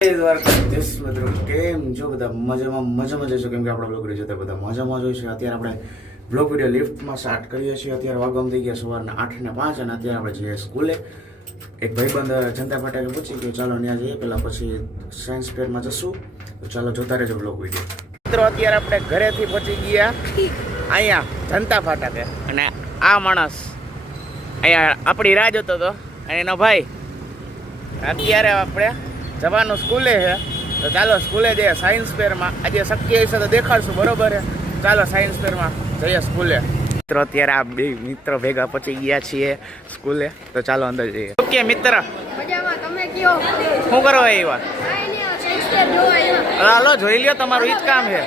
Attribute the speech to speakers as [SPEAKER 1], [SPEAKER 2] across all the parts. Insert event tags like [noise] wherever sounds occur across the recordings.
[SPEAKER 1] કેમ છો બધા? મજામાં મજામાં જશો કેમ કે આપણા બ્લોગ જોતા બધા મજામાં જોઈશે અત્યારે આપણે બ્લોગ વીડિયો લિફ્ટમાં સ્ટાર્ટ કરીએ છીએ. અત્યારે વાગમ થઈ ગયા સવારના આઠ ને પાંચ અને અત્યારે આપણે જઈએ સ્કૂલે. એક ભાઈબંધ જનતા ફાટકે પૂછી ગયો ચાલો ત્યાં જઈએ પહેલાં પછી સાયન્સ ફેરમાં જશું. તો ચાલો જોતા રહેજો બ્લોગ વીડિયો મિત્રો, અત્યારે આપણે ઘરેથી પહોંચી ગયા અહીંયા જનતા ફાટકે અને આ માણસ અહીંયા આપણી રાહ જોતો હતો. અને એનો ભાઈ, અત્યારે આપણે જવાનું સ્કૂલે છે. તો ચાલો સ્કૂલે જઈએ સાયન્સ ફેરમાં આજે શક્ય હશે તો દેખાડશું બરોબર છે? ચાલો સાયન્સ ફેરમાં જઈએ સ્કૂલે. મિત્રો અત્યારે આ બે મિત્ર ભેગા પછી ગયા છીએ સ્કૂલે. તો ચાલો અંદર જઈએ. ઓકે મિત્ર. શું કરો એવા. હાલો જોઈ લ્યો તમારું ઈ જ કામ છે.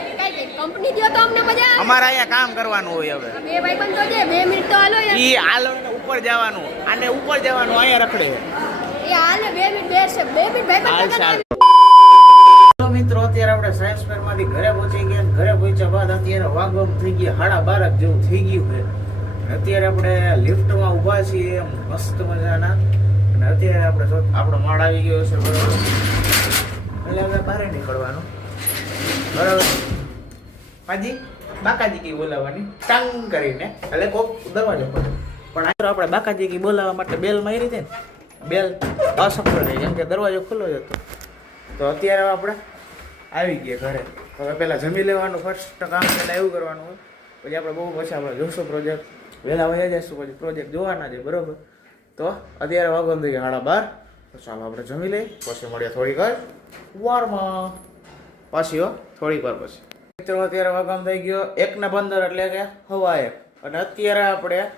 [SPEAKER 2] કંપની દ્યો તો અમને મજા
[SPEAKER 1] અમારે અહીંયા કામ કરવાનું હોય હવે.
[SPEAKER 2] બે ભાઈ બંધો છે બે મિનિટ તો હાલો
[SPEAKER 1] ઈ હાલો ઉપર જવાનું. આને ઉપર જવાનું અહીંયા રખડે.
[SPEAKER 2] હાલે બે મિનિટ બે મિનિટ ભાઈ
[SPEAKER 1] મિત્રો અત્યારે આપણે સાયન્સ ફેરમાંથી ઘરે પહોંચી ગયા ઘરે પહોંચ્યા બાદ અત્યારે વાગમ થઈ ગયા હાડા બારક જેવું થઈ ગયું છે. અત્યારે આપણે લિફ્ટમાં ઊભા છીએ એમ મસ્ત મજાના. અને અત્યારે આપણે આપણો માળ આવી ગયો છે બરાબર. એટલે હવે બહાર નીકળવાનું. બરાબર. પાજી બાકાજી કી બોલાવવાની? ટંગ કરીને. એટલે કોક દરવાજો પણ આપણે બાકાજી કી બોલાવવા માટે બેલ મારી હતી ને. બેલ અસફળ રહી કેમ કે દરવાજો ખુલ્લો જ હતો. તો અત્યારે આપણે આવી ગયા ઘરે. હવે પહેલાં જમી લેવાનું ફર્સ્ટ કામ પહેલાં એવું કરવાનું હોય. પછી આપણે બહુ પછી આપણે જોશું પ્રોજેક્ટ વહેલા વયા જઈશું પછી પ્રોજેક્ટ જોવાના છે બરોબર? તો અત્યારે વાગો થઈ ગયા સાડા બાર. તો ચાલો આપણે જમી લઈએ. પછી મળીએ થોડીક વાર. વારમાં. પાછી હો થોડીક વાર પછી. મિત્રો અત્યારે વાગમ થઈ ગયો એક ને પંદર એટલે કે હવા એક. અને અત્યારે આપણે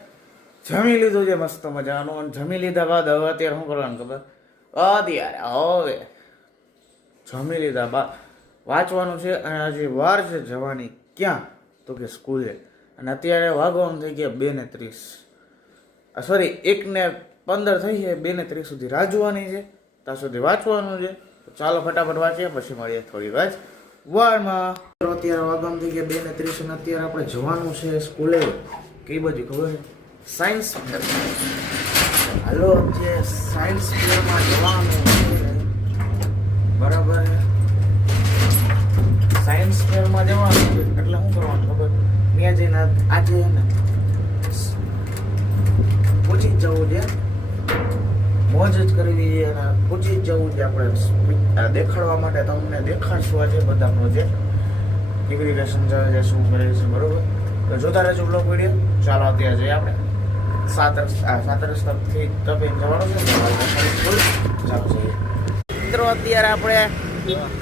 [SPEAKER 1] જમી લીધું છે મસ્ત મજાનું. અને જમી લીધા બાદ હવે અત્યારે શું કરવાનું ખબર? અત્યારે હવે જમી લીધા બા વાંચવાનું છે અને હજી વાર છે જવાની ક્યાં? તો કે સ્કૂલે. અને અત્યારે વાગવાનું થઈ ગયા બે ને ત્રીસ. સોરી એક ને પંદર થઈ છે બે ને ત્રીસ સુધી રાહ જોવાની છે. ત્યાં સુધી વાંચવાનું છે. ચાલો ફટાફટ વાંચીએ, પછી મળીએ થોડી વાર. વારમાં. અત્યારે વાગમ થઈ ગયા બે ને ત્રીસ અને અત્યારે આપણે જવાનું છે સ્કૂલે. કઈ બાજુ ખબર? છે સાયન્સ ફેર હાલો, જે સાયન્સ ફેરમાં જવાનું બરાબર. સાયન્સ ફેરમાં જવાનું એટલે શું કરવાનું ખબર? ત્યાં જઈને આજે ને, પૂછી જવું છે. મોજ જ કરવી છે અને પૂછી જવું છે આપણે દેખાડવા માટે તમને દેખાડશું આજે બધા પ્રોજેક્ટ રીતે સમજાવે છે, શું કરે છે, બરોબર? તો જોતા રહેજો બ્લોગ વીડિયો ચાલો, અત્યારે જઈએ આપણે. સાત રસ્તા સાત રસ્તાથી તપીને જવાનું છે ચાલો જઈએ મિત્રો અત્યારે આપણે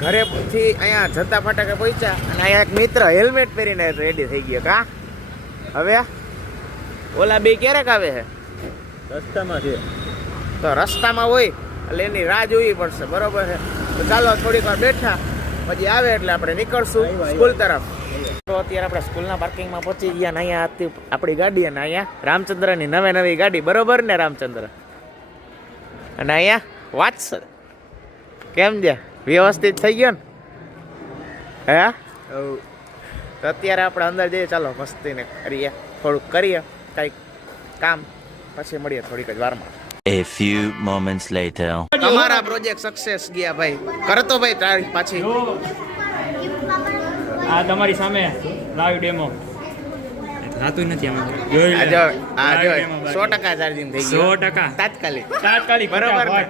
[SPEAKER 1] ઘરેથી અહીંયા જતા ફાટકે પહોંચ્યા અને અહીંયા એક મિત્ર હેલ્મેટ પહેરીને રેડી થઈ ગયો કા? હવે ઓલા બે ક્યારેક આવે છે?
[SPEAKER 3] રસ્તામાં છે.
[SPEAKER 1] તો રસ્તામાં હોય એટલે એની રાહ જોવી પડશે બરોબર છે? તો ચાલો થોડીક વાર બેઠા પછી આવે એટલે આપણે નીકળશું. સ્કૂલ તરફ. તો અત્યારે આપણે સ્કૂલના પાર્કિંગમાં પહોંચી ગયા ને અહીંયા હતી આપણી ગાડી અને અહીંયા રામચંદ્રની નવે નવી ગાડી. બરોબર ને રામચંદ્ર? અને અહીંયા વાત્સલ કેમ છે? વ્યવસ્થિત થઈ ગયો ને? હે? તો અત્યારે આપણે અંદર જઈએ. ચાલો મસ્તીને કરીએ. થોડુંક કરીએ. કંઈક કામ. પછી મળીએ થોડીક જ વારમાં.
[SPEAKER 4] A few moments later.
[SPEAKER 1] તમારા પ્રોજેક્ટ સક્સેસ ગયા ભાઈ. કરતો ભાઈ તારી પાછી.
[SPEAKER 3] આ તમારી સામે લાઈવ ડેમો. થાતું નથી આમાં. જોઈ
[SPEAKER 1] આ
[SPEAKER 3] લે.
[SPEAKER 1] આ જો
[SPEAKER 3] Live demo બાકી.
[SPEAKER 1] સો ટકા ચાર્જિંગ થઈ
[SPEAKER 3] સો
[SPEAKER 1] ગયું
[SPEAKER 3] ટકા.
[SPEAKER 1] તાત્કાલિક.
[SPEAKER 3] તાત્કાલિક
[SPEAKER 1] બરોબર.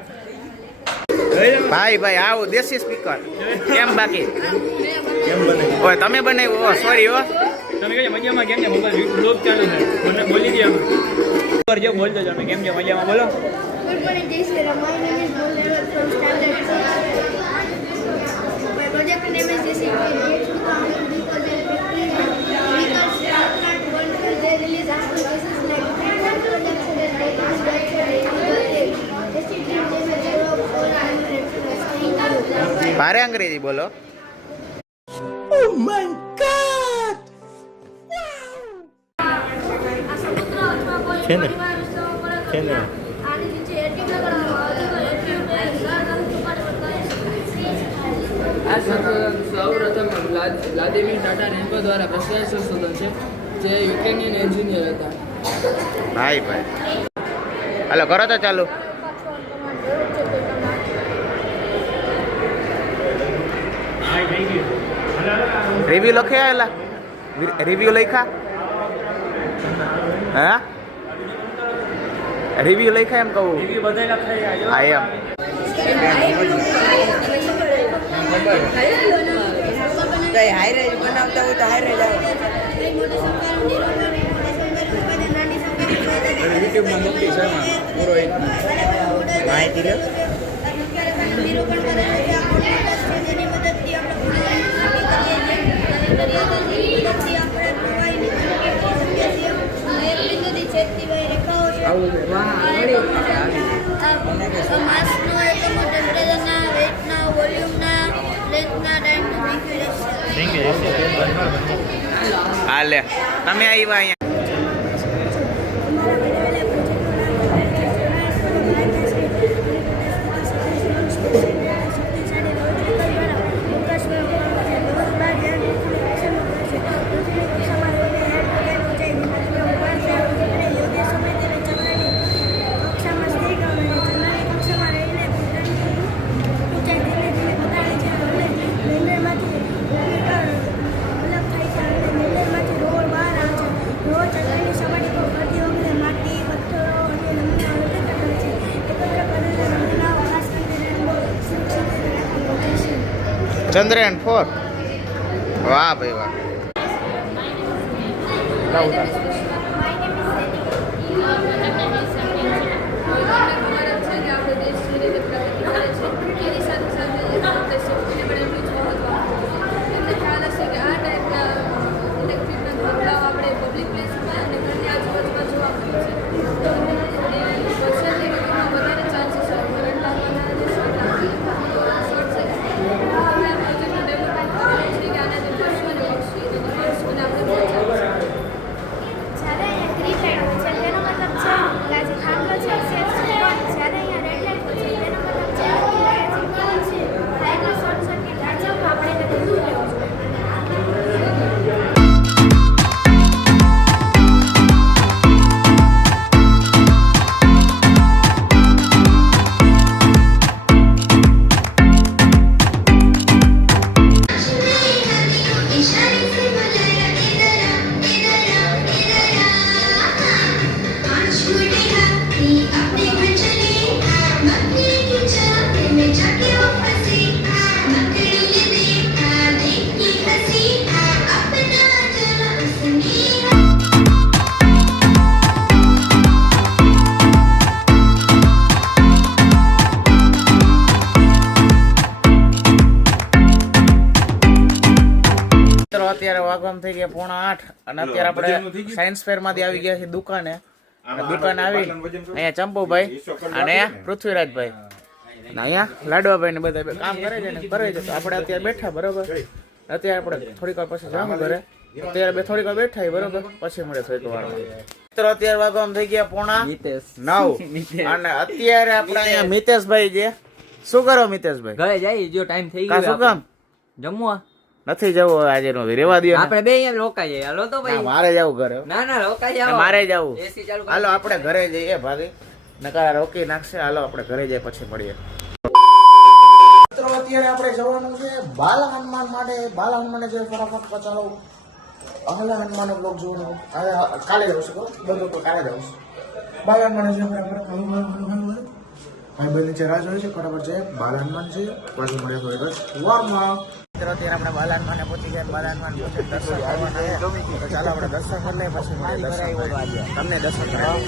[SPEAKER 1] ભાઈ ભાઈ આવો દેશી સ્પીકર કેમ બાકી?
[SPEAKER 3] કેમ બને
[SPEAKER 1] ઓય તમે ઓ સોરી હો.
[SPEAKER 3] તમે કહેજો મજામાં કેમ છે? મોબાઈલ બ્લોગ ચાલુ છે. મને બોલી દે ઉપર જો બોલજો તમે. કેમ છે? મજામાં? બોલો.
[SPEAKER 2] Ram. My name is
[SPEAKER 1] ભારે અંગ્રેજી બોલો.
[SPEAKER 3] છે ને? છે ને?
[SPEAKER 5] આ સંશોધન સૌપ્રથમ વ્લા- વ્લાદિમીર ટાટા નેન્કો દ્વારા પ્રખ્યાત સંશોધન છે જે યુક્રેનિયન એન્જિનિયર હતા.
[SPEAKER 1] ભાઈ ભાઈ. હાલો કરો તો ચાલુ. રિવ્યુ લખ્યા એલા રિવ્યુ લખ્યા હા રિવ્યુ લખ્યા એમ કહું હા એમ
[SPEAKER 6] હાયરે બનાવતા હોય તો હાયરે જાઓ
[SPEAKER 3] યુટ્યુબમાં મુક્તિ શર્મા પુરોહિત
[SPEAKER 6] માહિતી
[SPEAKER 2] થેન્ક યુ
[SPEAKER 1] હા લે તમે આવ્યા અહીંયા. ચંદ્રયાન ફોર વાહ ભાઈ વાહ. અત્યારે વાગવામ થઈ ગયા પોણા આઠ અને અત્યારે આપણે સાયન્સ ફેરમાંથી આવી ગયા છે દુકાને. દુકાન આવી અહીંયા ચંપુભાઈ અને પૃથ્વીરાજભાઈ. અહીંયા લાડવાભાઈ ને બધા કામ કરે છે ને કરે છે. આપણે અત્યારે બેઠા બરોબર? અત્યારે આપણે થોડીક વાર પછી જાઉં ઘરે. અત્યારે બે થોડીક વાર બેઠા બરોબર? પછી મળે થોડીક વાર. મિત્રો અત્યારે વાગવામ થઈ ગયા પોણા નવ. [laughs] અને અત્યારે આપણે અહીંયા મિતેશભાઈ છે. શું કરો મિતેશભાઈ?
[SPEAKER 6] ઘરે જાય જો ટાઈમ થઈ ગયો
[SPEAKER 1] શું કામ?
[SPEAKER 6] જમવા?
[SPEAKER 1] નથી જવું આજે નો રેવા દો
[SPEAKER 6] આપણે બે અહીંયા રોકાઈ જાય હાલો તો ભાઈ.
[SPEAKER 1] મારે જવું ઘરે.
[SPEAKER 6] ના ના રોકાઈ જાવ
[SPEAKER 1] મારે જવું.
[SPEAKER 6] એસી ચાલુ
[SPEAKER 1] હાલો આપણે ઘરે જઈએ ભાગી. નકારા રોકી નાખશે. હાલો આપણે ઘરે જઈએ પછી મળીએ. મિત્રો અત્યારે આપણે જવાનું છે બાલ હનુમાન માટે. બાલ હનુમાન જે ફટાફટ પચાલો અહલા હનુમાન બ્લોગ જોવાનો. કાલે જવું છે બધો તો કાલે જવું છે બાલ હનુમાન જે ફટાફટ હનુમાન હનુમાન ભાઈ ભાઈ નીચે રાહ જોઈએ છે ફટાફટ છે બાલ હનુમાન છે પછી મળ્યા વારમાં મિત્રો અત્યારે આપણે બાલાનમાં પહોંચી ગયા. બાલાનમાં ચાલો આપણે દર્શન કરી લઈએ પછી દર્શન તમને દર્શન કરાવો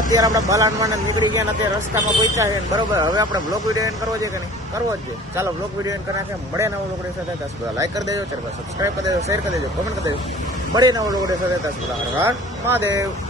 [SPEAKER 1] અત્યારે આપણે બલાનમાં નીકળી ગયા અત્યારે રસ્તામાં પહોંચ્યા છે બરોબર, હવે આપણે બ્લોક વીડિયો એન્ડ કરવો છે કે નહીં? કરવો જ છે. ચાલો બ્લોક વીડિયો એન્ડ કરી નાખીએ મળે નવો લોકો સાથે. દસ બધા લાઈક કરી દેજો ચાલો સબસ્ક્રાઈબ કરી દેજો શેર કરી દેજો કમેન્ટ કરી દેજો. મળે નવો બ્લોગ સાથે. દસ બધા હર મહાદેવ.